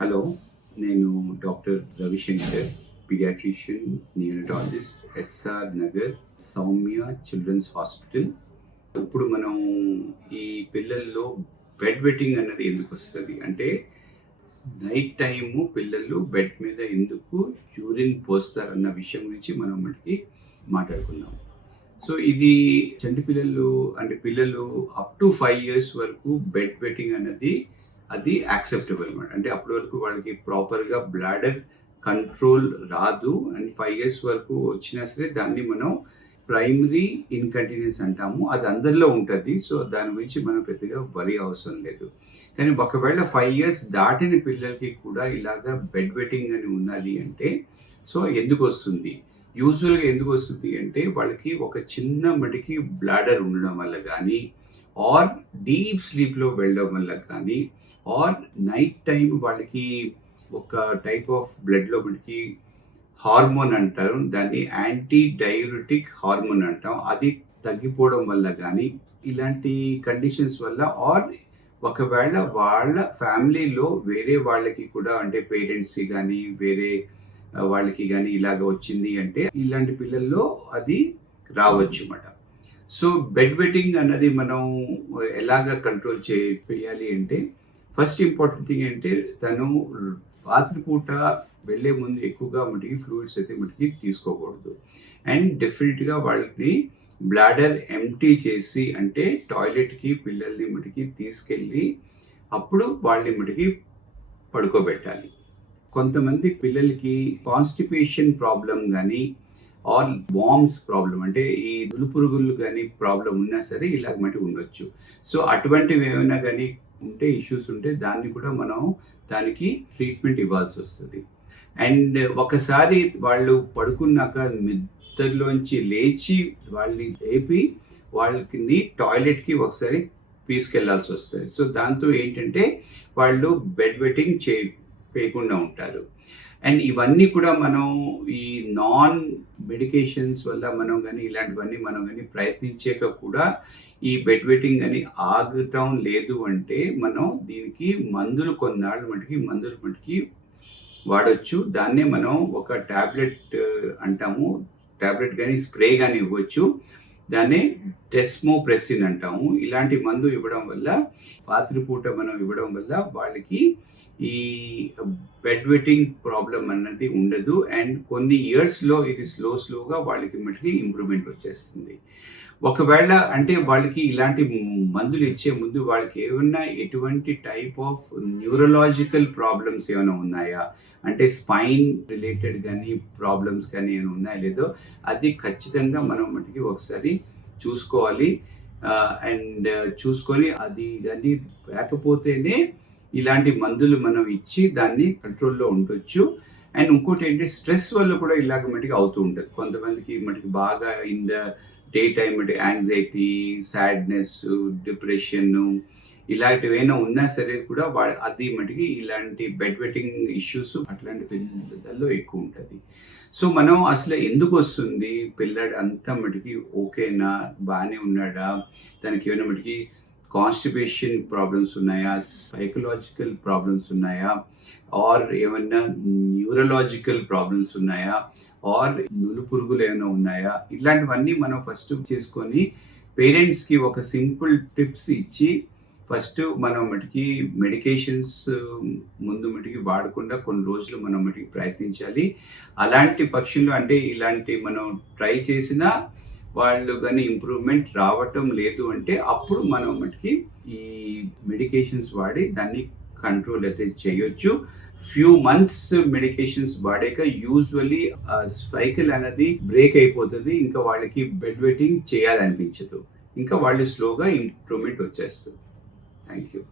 Hello, నేను doctor Ravishankar, paediatrician, neonatologist, SR Nagar, Soumya children's hospital. ఇప్పుడు మనం ఈ పిల్లల్లో బెడ్ వెట్టింగ్ అన్నది ఎందుకు వస్తుంది అంటే, నైట్ టైము పిల్లలు బెడ్ మీద ఎందుకు యూరిన్ పోస్తారన్న విషయం గురించి మనం మనకి మాట్లాడుకుందాం. సో ఇది చంటి పిల్లలు అంటే పిల్లలు అప్ టు 5 years వరకు బెడ్ వెట్టింగ్ అన్నది అది యాక్సెప్టబుల్ అనమాట. అంటే అప్పటి వరకు వాళ్ళకి ప్రాపర్గా బ్లాడర్ కంట్రోల్ రాదు. అండ్ 5 years వరకు వచ్చినా సరే దాన్ని మనం ప్రైమరీ ఇన్కంటిన్యూన్స్ అంటాము. అది అందరిలో ఉంటుంది. సో దాని గురించి మనం పెద్దగా వరి అవసరం లేదు. కానీ ఒకవేళ 5 years దాటిన పిల్లలకి కూడా ఇలాగా బెడ్ వెట్టింగ్ అని ఉన్నది అంటే, సో ఎందుకు వస్తుంది? యూజువల్గా ఎందుకు వస్తుంది అంటే, వాళ్ళకి ఒక చిన్న మటుకి బ్లాడర్ ఉండడం వల్ల కానీ, ఆర్ డీప్ స్లీప్లో వెళ్ళడం వల్ల కానీ, ఆర్ నైట్ టైం వాళ్ళకి ఒక టైప్ ఆఫ్ బ్లడ్లో మనకి హార్మోన్ అంటారు, దాన్ని యాంటీ డయూరిటిక్ హార్మోన్ అంటాం, అది తగ్గిపోవడం వల్ల కానీ, ఇలాంటి కండిషన్స్ వల్ల, ఆర్ ఒకవేళ వాళ్ళ ఫ్యామిలీలో వేరే వాళ్ళకి కూడా అంటే పేరెంట్స్కి కానీ వేరే వాళ్ళకి కానీ ఇలాగ వచ్చింది అంటే ఇలాంటి పిల్లల్లో అది రావచ్చు అన్నమాట. సో బెడ్ వెట్టింగ్ అన్నది మనం ఎలాగ కంట్రోల్ చేయాలి అంటే, ఫస్ట్ ఇంపార్టెంట్ థింగ్ అంటే తను రాత్రిపూట వెళ్ళే ముందు ఎక్కువగా మటుకి ఫ్లూయిడ్స్ అయితే మటుకి తీసుకోకూడదు. అండ్ డెఫినెట్గా వాళ్ళని బ్లాడర్ ఎంటీ చేసి అంటే టాయిలెట్కి పిల్లల్ని మటుకి తీసుకెళ్ళి అప్పుడు వాళ్ళని మటుకి పడుకోబెట్టాలి. కొంతమంది పిల్లలకి కాన్స్టిపేషన్ ప్రాబ్లం కానీ ఆర్ వామ్స్ ప్రాబ్లం అంటే ఈ నులుపురుగులు కానీ ప్రాబ్లం ఉన్నా సరే ఇలాగ మటుకు ఉండొచ్చు. సో అటువంటివి ఏమైనా కానీ ఉంటే ఇష్యూస్ ఉంటే దాన్ని కూడా మనం దానికి ట్రీట్మెంట్ ఇవ్వాల్సి వస్తుంది. అండ్ ఒకసారి వాళ్ళు పడుకున్నాక నిద్రలోంచి లేచి వాళ్ళని లేపి వాళ్ళకి టాయిలెట్కి ఒకసారి తీసుకెళ్లాల్సి వస్తుంది. సో దాంతో ఏంటంటే వాళ్ళు బెడ్ వెట్టింగ్ చేయకుండా ఉంటారు. అండ్ ఇవన్నీ కూడా మనం ఈ నాన్ మెడికేషన్స్ వల్ల మనం కానీ ఇలాంటివన్నీ మనం కానీ ప్రయత్నించాక కూడా ఈ బెడ్ వెట్టింగ్ అని ఆగటం లేదు అంటే మనం దీనికి కొన్నాళ్ళు మటుకి వాడచ్చు. దాన్నే మనం ఒక ట్యాబ్లెట్ అంటాము, ట్యాబ్లెట్ కానీ స్ప్రే కానీ ఇవ్వచ్చు. దాన్నే డెస్మోప్రెసిన్ అంటాము. ఇలాంటి మందు ఇవ్వడం వల్ల రాత్రిపూట మనం ఇవ్వడం వల్ల వాళ్ళకి ఈ బెడ్ వెట్టింగ్ ప్రాబ్లం అన్నది ఉండదు. అండ్ కొన్ని ఇయర్స్లో ఇది స్లోగా వాళ్ళకి మటుకి ఇంప్రూవ్మెంట్ వచ్చేస్తుంది. ఒకవేళ అంటే వాళ్ళకి ఇలాంటి మందులు ఇచ్చే ముందు వాళ్ళకి ఏమన్నా ఎటువంటి టైప్ ఆఫ్ న్యూరలాజికల్ ప్రాబ్లమ్స్ ఏమైనా ఉన్నాయా అంటే స్పైన్ రిలేటెడ్ కానీ ప్రాబ్లమ్స్ కానీ ఏమైనా ఉన్నాయో లేదో అది ఖచ్చితంగా మనం మటుకి ఒకసారి చూసుకోవాలి. అండ్ చూసుకొని అది కానీ లేకపోతేనే ఇలాంటి మందులు మనం ఇచ్చి దాన్ని కంట్రోల్లో ఉండొచ్చు. అండ్ ఇంకోటి ఏంటంటే స్ట్రెస్ వల్ల కూడా ఇలాగ మటుకు అవుతూ ఉంటుంది. కొంతమందికి మటుకు బాగా ఇన్ ద డే టైం అంటే యాంగ్జైటీ, సాడ్నెస్, డిప్రెషన్ ఇలాంటివి ఏమైనా ఉన్నా సరే కూడా అది మటుకి ఇలాంటి బెడ్ వెట్టింగ్ ఇష్యూస్ అట్లాంటి పిల్లల్లో ఎక్కువ ఉంటుంది. సో మనం అసలు ఎందుకు వస్తుంది, పిల్లడు అంతా మటుకి ఓకేనా, బాగానే ఉన్నాడా, దానికి ఏమైనా మటుకి కాన్స్టిపేషన్ ప్రాబ్లమ్స్ ఉన్నాయా, సైకలాజికల్ ప్రాబ్లమ్స్ ఉన్నాయా, ఆర్ ఏమన్నా న్యూరలాజికల్ ప్రాబ్లమ్స్ ఉన్నాయా, ఆర్ నులుపురుగులు ఏమైనా ఉన్నాయా, ఇలాంటివన్నీ మనం ఫస్ట్ చేసుకొని పేరెంట్స్కి ఒక సింపుల్ టిప్స్ ఇచ్చి ఫస్ట్ మనం మటుకి మెడికేషన్స్ ముందు మటుకి వాడకుండా కొన్ని రోజులు మనం మటుకి ప్రయత్నించాలి. అలాంటి పక్షులు అంటే ఇలాంటి మనం ట్రై చేసినా వాళ్ళు కానీ ఇంప్రూవ్మెంట్ రావటం లేదు అంటే అప్పుడు మనం మటుకి ఈ మెడికేషన్స్ వాడి దాన్ని కంట్రోల్ అయితే చేయొచ్చు. ఫ్యూ మంత్స్ మెడికేషన్స్ వాడాక యూజువల్లీ సైకిల్ అనేది బ్రేక్ అయిపోతుంది. ఇంకా వాళ్ళకి బెడ్ వెట్టింగ్ చేయాలనిపించదు. ఇంకా వాళ్ళు స్లోగా ఇంప్రూవ్మెంట్ వచ్చేస్తుంది. Thank you.